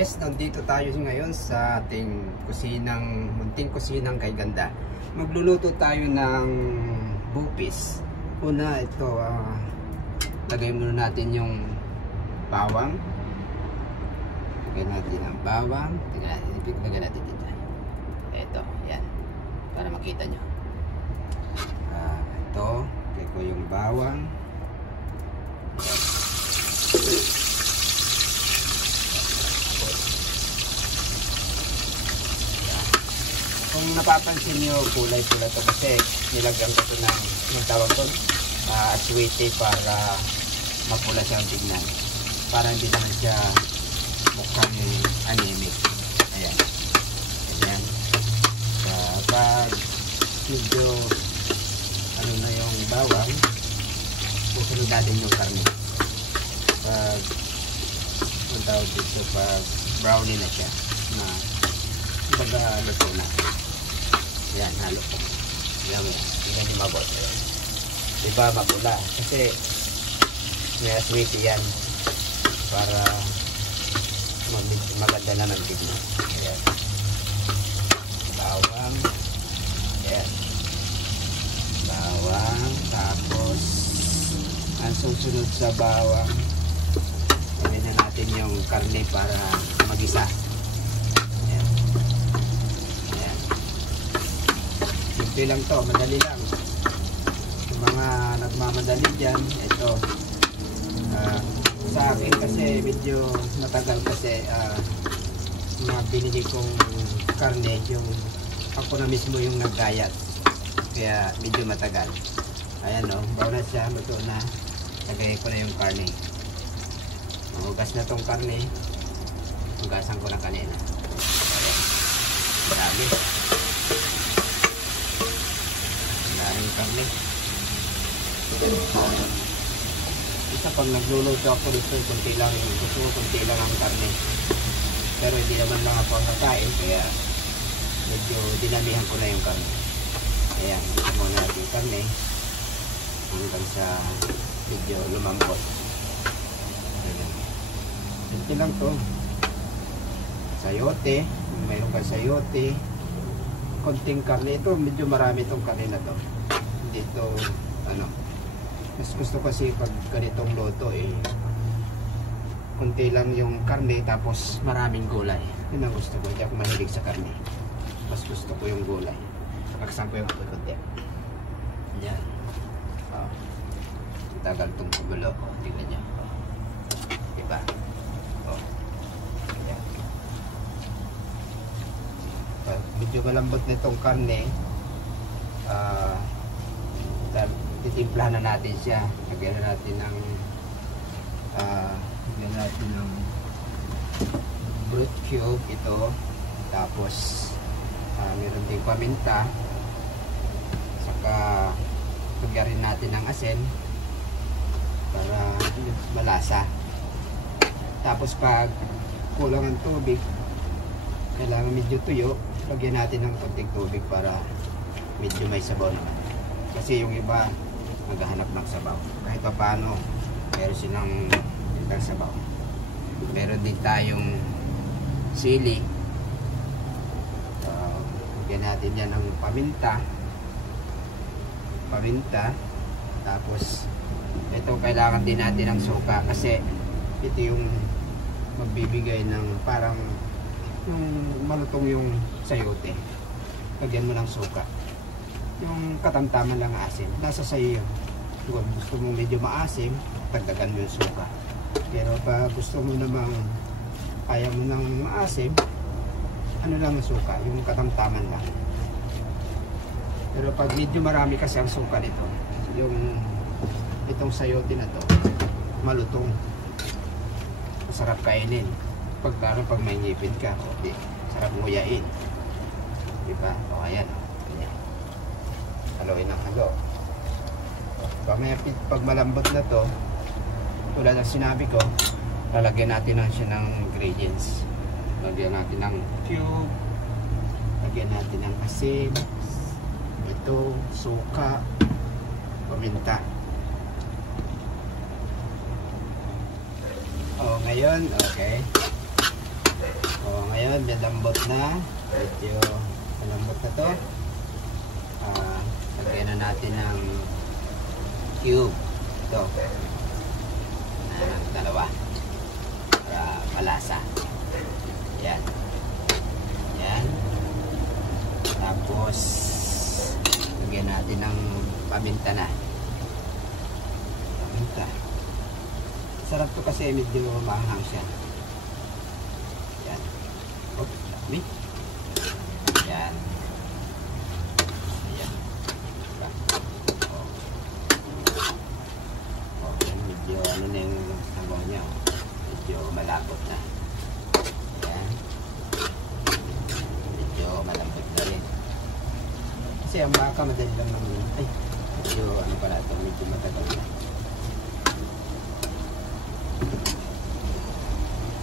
Yes, nandito tayo ngayon sa ating kusinang, munting kusinang kay ganda. Magluluto tayo ng bupis. Una, ito, lagay muna natin yung bawang. Lagay natin ang bawang. Lagay natin dito. Ito, yan. Para makita nyo. Ito, lagay ko yung bawang. Kung napapansin nyo, kulay-kulay ito kasi nilagyan ko ito ng tawag ko, aswete para mapula siyang tignan. Para hindi naman siya mukhang anemic. Ayan. Ayan. Kapag medyo ano na yung bawang, susunod natin yung karne. Pag ang tawag dito, pag brownie na siya, na baga luto na. Yan, halo ko. Yan mo yan. Hindi nyo mabot. Diba mapula? Kasi may aswiti yan para maganda na ng tignan. Ayan. Bawang. Ayan. Bawang. Tapos ang susunod sa bawang, gawin na natin yung karne para magisa. Simple lang to, madali lang. Yung mga nagmamadali dyan, ito sa akin kasi medyo matagal kasi mga binili kong karne, yung ako na mismo yung naggayat, kaya medyo matagal. Ayan o, bawa na siya, luto na. Lagay ko na yung karne. Mahugas na tong karne, hugasan ko na kanina. Marami karne. Isa pag nagluluto ako dito, kunti lang, gusto ko kunti lang ang karne. Pero hindi naman lang ako kakain, kaya medyo dinamihan ko na yung karne. Ayan, gusto mo natin yung karne hanggang sa medyo lumambot. Ayan. Kunti lang to. Sayote, mayroon ka sayote. Konting karne ito, medyo marami itong karne na to. Dito, ano, mas gusto kasi pag ganitong loto konti lang yung karne tapos maraming gulay. Yun ang gusto ko, hindi ako mahilig sa karne. Mas gusto ko yung gulay. Paksan ko yung konti. Yan. Tagal itong pagulo. Tingnan nyo. Diba? Yan. Medyo malambot nitong karne. Titimplahan na natin siya. Lagyan na natin ng brute cube ito. Tapos meron din paminta. Saka lagyan rin natin ng asin para malasa. Tapos pag kulang ang tubig, kailangan medyo tuyo, lagyan natin ng konting tubig para medyo may sabaw naman. Kasi yung iba maghahanap ng sabaw. Kahit pa paano, meron silang sabaw. Meron din tayong sili. Lagyan natin yan ng paminta. Tapos ito kailangan din natin ng suka kasi ito yung magbibigay ng parang malutong yung sayote. Lagyan mo ng suka. Yung katamtaman lang asim, nasa sayo yun. Kung gusto mo medyo maasim, dagdagan mo yung suka. Pero pag gusto mo namang ayaw mo ng maasim, ano lang ang suka, yung katamtaman lang. Pero pag medyo marami kasi ang suka nito, yung itong sayote na to, malutong, masarap kainin. Pag may ngipin ka, okay, sarap nguyain. Diba? O ayan, haluin ng halo. Pag malambot na to, tulad ng sinabi ko, lalagyan natin siya ng ingredients. Lagyan natin ng cube, lagyan natin ng asin, ito, suka, paminta. Ngayon, okay. O, ngayon, malambot na. Medyo malambot na to. Lagyan na natin ng cube. Ito. Dalawa. Para malasa. Yan. Yan. Tapos, lagyan natin ng paminta na. Paminta. Sarap to kasi medyo maanghang siya. Yan. Oh, dami. Yan. Yan. Oh. Okay, medyo ano na yung sabaw niya. Medyo malapot na. Yan. Medyo malambot na rin. Kasi ang baka madali lang naman. Ay, medyo ano pala ito, medyo matagal na.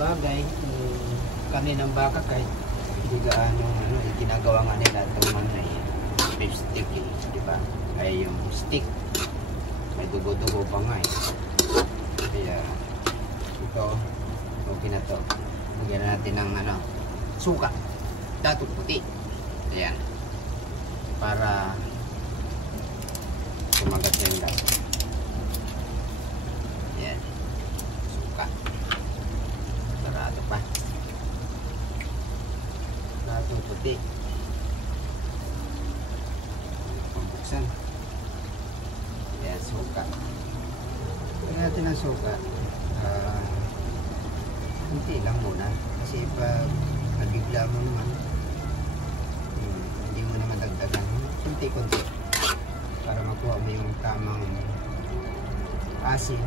Bagay, kami ng baka kahit hindi gaano ginagawa nga nila itong mga beef stick diba? Ay yung stick may dugo-dugo pa nga kaya ito okay na to. Lagyan natin ng suka, datong puti, ayan, para kumagat yung lasa. Ayan, suka, sarado pa, datong puti, pambuksan. Ayan, suka. Lagyan natin ng suka. Hindi lang muna kasi pag nabigla mo naman hindi mo naman dagdagan, kunti-kunti para makuha mo yung tamang asin.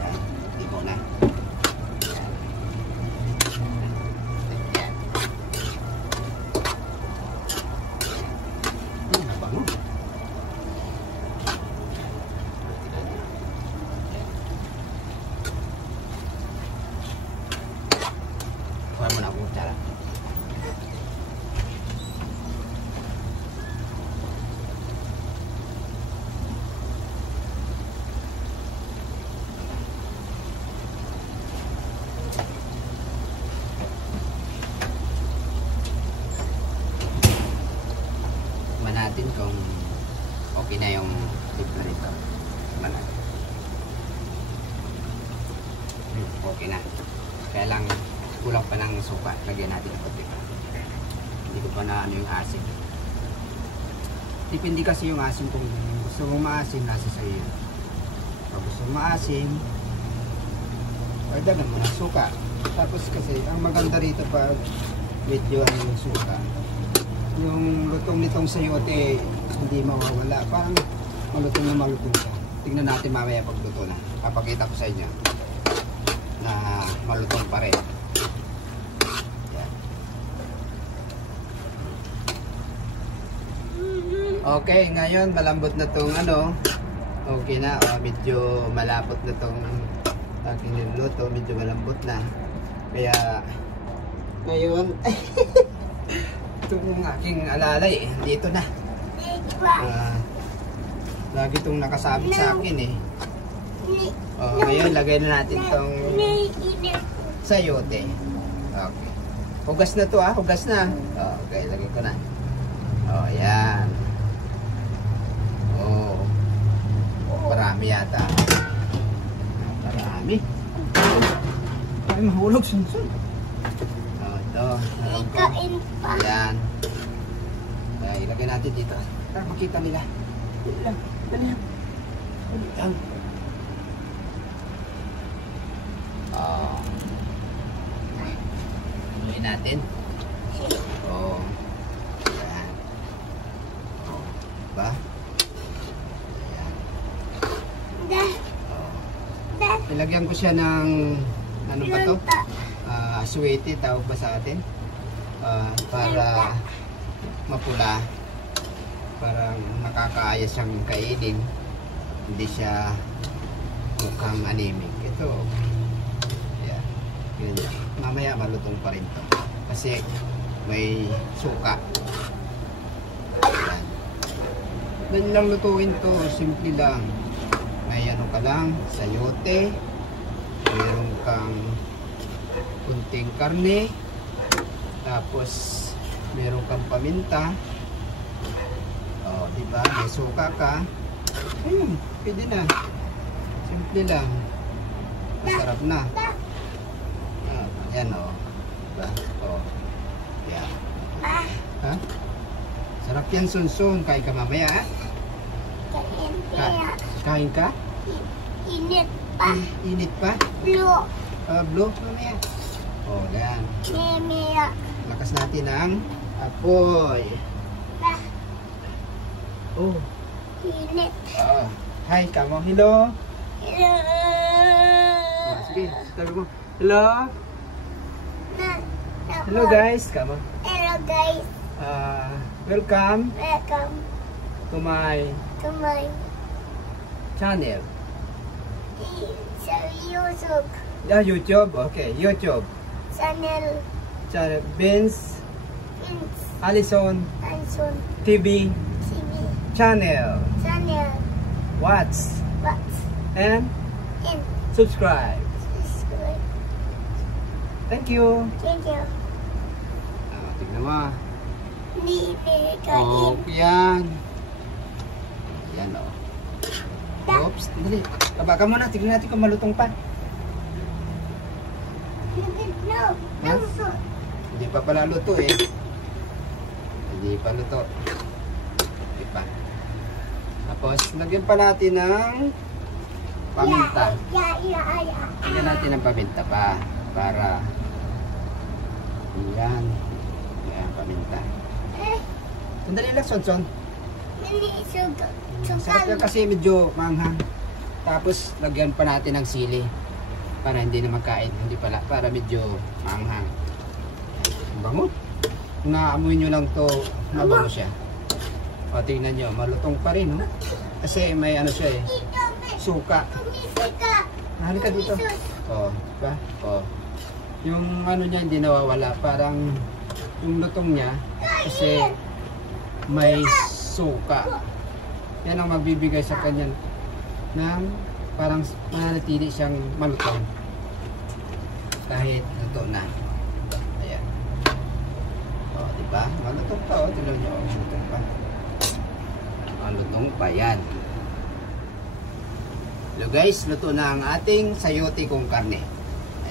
Ayan, hindi mo na. Ayan, nabango. Kuha mo na akong kutsara. Tikman natin kung okay na yung tikman nito. Tikman natin. Okay na. Kaya lang kulang pa ng suka. Lagyan natin ng konti. Hindi ko pa na yung asin. Depende kasi yung asin kung gusto mo maasin, nasa sa iyo. Kung gusto mo maasin, ay dagan mo ng suka. Tapos kasi ang maganda rito pag medyo yung suka, yung lutong nitong sayote hindi mawawala. Parang malutong na malutong siya. Tingnan natin mamaya pag luto na. Papakita ko sa inyo na malutong pa rin. Okay, ngayon malambot na tong okay na, medyo malapot na tong aking niluluto, medyo malambot na. Kaya ngayon itong aking alalay dito na. Lagi itong nakasabit sa akin ngayon lagay na natin tong sayote. Okay, hugas na to, hugas na. Okay, lagay ko na. Yan. Marami yata. Marami. Ay, mahulog sunsun. Ito. Ikain pa. Ayan. Ilagay natin dito para makita nila. Dali lang. Dali lang. Dali lang. Iluin natin. Ayan. Diba? Nilagyan ko siya ng ano ba to? Aswete tawag ba sa atin? Para mapula. Parang nakakaaya siyang kainin. Hindi siya mukhang anemic. Ito. Yeah. Yun. Mamaya malutong pa rin to. Kasi may suka. Yan. Dali lang lutuin to. Simple lang. May ano ka lang, sayote, mayroon kang kunting karne, tapos meron kang paminta, diba, may suka ka, pwede na, simple lang, masarap na. Yan diba? Yan. Ha? Sarap yan, Sunsun. Kain ka mamaya, ha? Kain ka? Init pa. Init pa? Blue. Blue, mamaya. Yan. Mamaya. Lakas natin ang apoy. Init. Hi, kamo. Hello. Hello. Sige, sabi mo. Hello. Hello guys, kamo. Hello guys. Welcome Welcome to my channel. sa YouTube. YouTube. Okay, YouTube. Channel Vince Vince Allison Anson TV TV. channel. Watch and And subscribe. subscribe. Thank you. Thank you. Tignan mo. Hindi kain. Yan. Yan Oops, dali. Aba ka muna, tignan natin kung malutong pa. No. Ha? Hindi pa pala luto eh. Hindi pa luto. Hindi pa. Tapos, lagyan pa natin ng paminta. Lagyan natin ng paminta pa. Para yan. Yan, paminta. Sandali lang, Sonson. Sarap yan kasi medyo manghang. Tapos, lagyan pa natin ng sili. Para hindi na magkain. Hindi pala. Para medyo manghang. Bango. Kung naamoy nyo lang to, mabango siya. O, tingnan nyo. Malutong pa rin, no? Kasi may ano siya eh. Suka. Halika dito. O, diba? O. Yung ano niya hindi nawawala. Parang yung lutong niya. Kasi may suka. Yan ang magbibigay sa kanya ng parang mananatili siyang malutong. Kahit luto na. Ayan. O, diba? Malutong pa, o. Tignan nyo, malutong pa. Malutong pa yan. Hello guys, luto na ang ating sayote kong karne.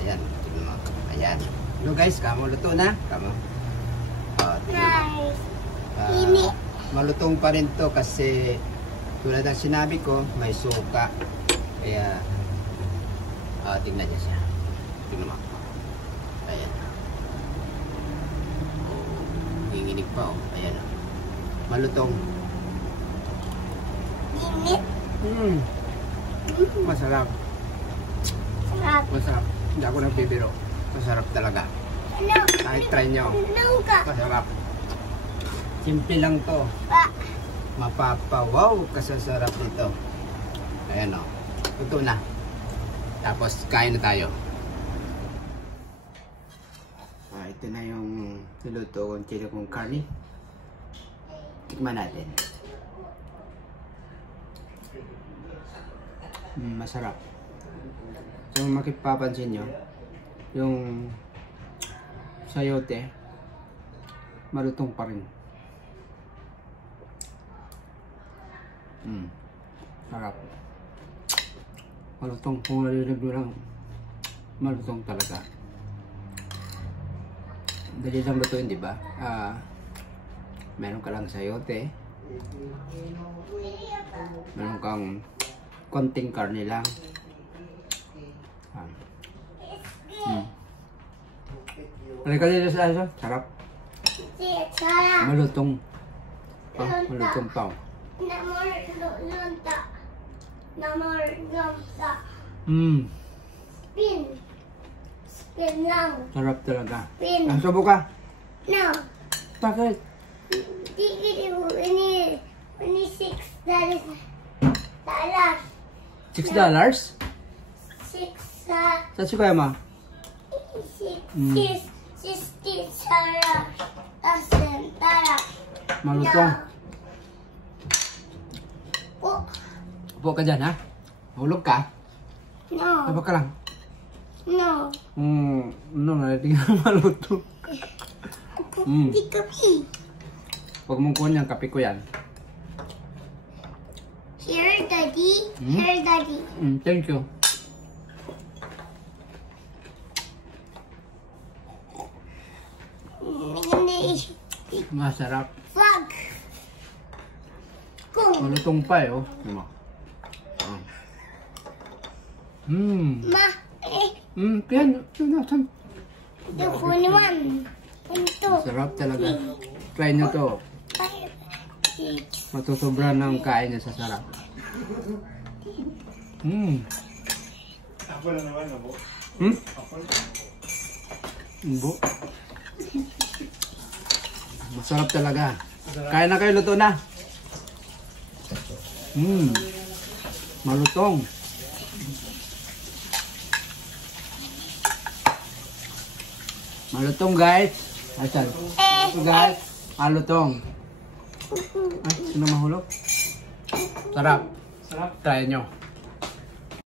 Ayan, tignan mo. Ayan. Hello guys, kamo luto na. Kamo. O, tignan mo. Init. Malutong pa rin to kasi tulad ng sinabi ko, may suka. Kaya, tignan niya siya. Tignan mo. Ayan. Ginginig pa, oh. Ayan, oh. Malutong. Init. Masarap. Sarap. Masarap. Hindi ako nagbibiro. Masarap talaga. Ano? Kahit try nyo. Ano ka? Masarap. Simple lang to. Mapapawaw kasasarap nito. Ayan o. Ito na. Tapos kain na tayo. Ito na yung niluto kong chili kong karne. Tikman natin. Masarap. So makipapansin nyo, yung sayote malutong pa rin. Sarap. Malutong. Kung nalilig nyo lang, malutong talaga. Dali lang lutuin, di ba? Meron ka lang sayote. Meron kang konting karne lang. Halika dito sa aso. Sarap. Sarap. Malutong. Malutong pa. Spin lang. Sarap talaga. Spin. Subo ka. No. Bakit? Only $6. $6? 6 Saan si Kuya Ma? 60 sarap. Sarap. Malutong. Oh, Upo ka dyan, ha? Hulog ka? no. Taba ka lang. No. Ano na, tingnan maluto. Kapi. Huwag mong kuha yan, kape ko yan. Here, Daddy. Here, Daddy. Thank you. Masarap. Frog. Kung. Malutong pa eh, oh. Ma. Yan. Yan. The funny one. Ito. Masarap talaga. Try nyo to. 5, 6. Matusobra ng kain niya sa sarap. Ako na naman, abo. Umbo. Masarap talaga. Kain na kayo, luto na. Malutong. Malutong guys. Asan? Ito guys. Malutong. Ay, sino mahulog? Sarap. Sarap. Try nyo.